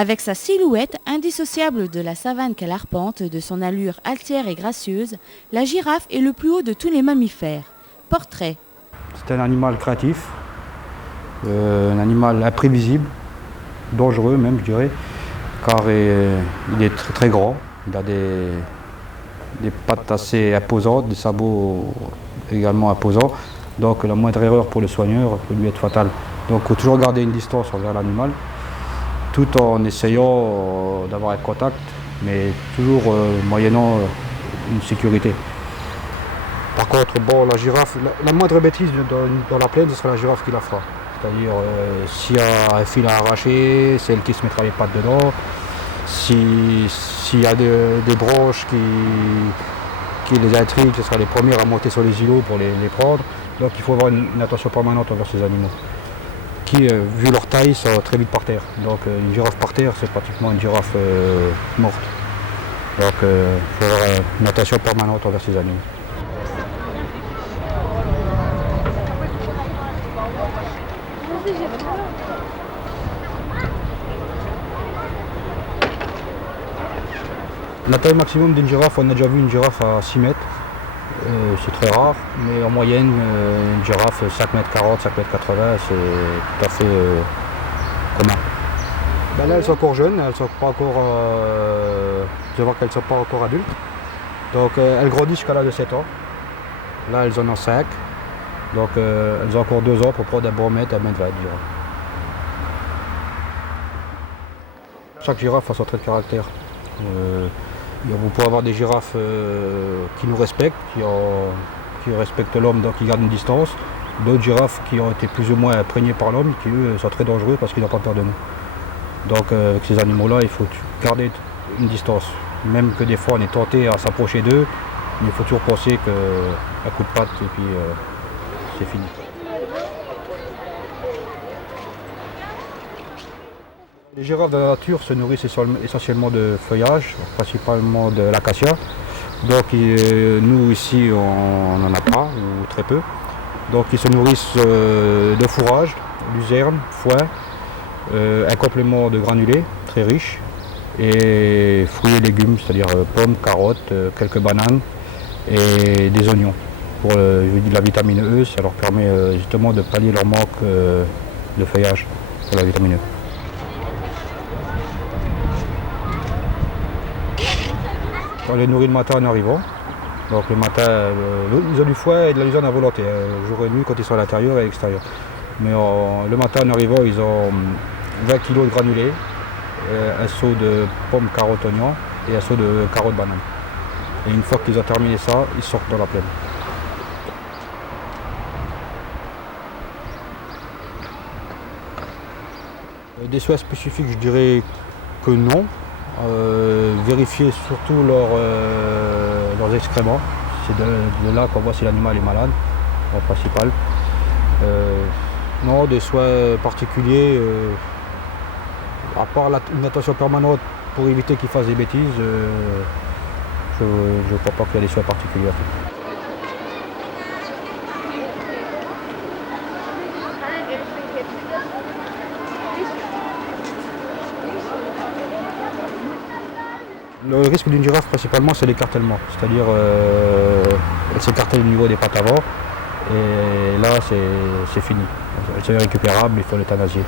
Avec sa silhouette indissociable de la savane qu'elle arpente, de son allure altière et gracieuse, la girafe est le plus haut de tous les mammifères. Portrait. C'est un animal créatif, un animal imprévisible, dangereux même je dirais, car il est très, très grand, il a des pattes assez imposantes, des sabots également imposants, donc la moindre erreur pour le soigneur peut lui être fatale. Donc il faut toujours garder une distance envers l'animal, tout en essayant d'avoir un contact, mais toujours moyennant une sécurité. Par contre, bon, la girafe, la moindre bêtise dans la plaine, ce sera la girafe qui la fera. C'est-à-dire, s'il y a un fil à arracher, c'est elle qui se mettra les pattes dedans. S'il y a des branches qui les intriguent, ce sera les premières à monter sur les îlots pour les prendre. Donc il faut avoir une attention permanente envers ces animaux, qui, vu leur taille, sont très vite par terre. Donc une girafe par terre, c'est pratiquement une girafe morte. Donc il faut avoir une attention permanente envers ces animaux. La taille maximum d'une girafe, on a déjà vu une girafe à 6 mètres, c'est très rare, mais en moyenne, une girafe 5 mètres 40, 5 mètres 80, c'est tout à fait commun. Ben là, elles sont encore jeunes, elles sont pas encore, je vois qu'elles ne sont pas encore adultes, donc elles grandissent jusqu'à l'âge de 7 ans. Là, elles en ont 5, donc elles ont encore 2 ans pour prendre un bon mètre, 1 mètre 20 de girafe. Chaque girafe a son trait de caractère. Vous pouvez avoir des girafes qui nous respectent, qui respectent l'homme, donc qui gardent une distance. D'autres girafes qui ont été plus ou moins imprégnées par l'homme, qui eux sont très dangereux parce qu'ils n'ont pas peur de nous. Donc avec ces animaux-là, il faut garder une distance. Même que des fois on est tenté à s'approcher d'eux, mais il faut toujours penser qu'un coup de patte et puis c'est fini. Les girafes de la nature se nourrissent essentiellement de feuillage, principalement de l'acacia. Donc nous ici on n'en a pas, ou très peu. Donc ils se nourrissent de fourrage, luzerne, foin, un complément de granulés très riche, et fruits et légumes, c'est-à-dire pommes, carottes, quelques bananes et des oignons. Pour la vitamine E, ça leur permet justement de pallier leur manque de feuillage pour la vitamine E. On les nourrit le matin en arrivant. Donc le matin, ils ont du foin et de la luzerne à volonté, jour et nuit quand ils sont à l'intérieur et à l'extérieur. Mais le matin en arrivant, ils ont 20 kg de granulés, un seau de pommes, carottes, oignons et un seau de carottes, bananes. Et une fois qu'ils ont terminé ça, ils sortent dans la plaine. Des soins spécifiques, je dirais que non. Vérifier surtout leurs excréments. C'est de là qu'on voit si l'animal est malade, en principal. Non, des soins particuliers, à part une attention permanente pour éviter qu'ils fassent des bêtises, je ne crois pas qu'il y a des soins particuliers. Le risque d'une girafe, principalement, c'est l'écartèlement. C'est-à-dire, elle s'écartèle au niveau des pattes avant, et là, c'est fini. Elle est récupérable, il faut l'euthanasier.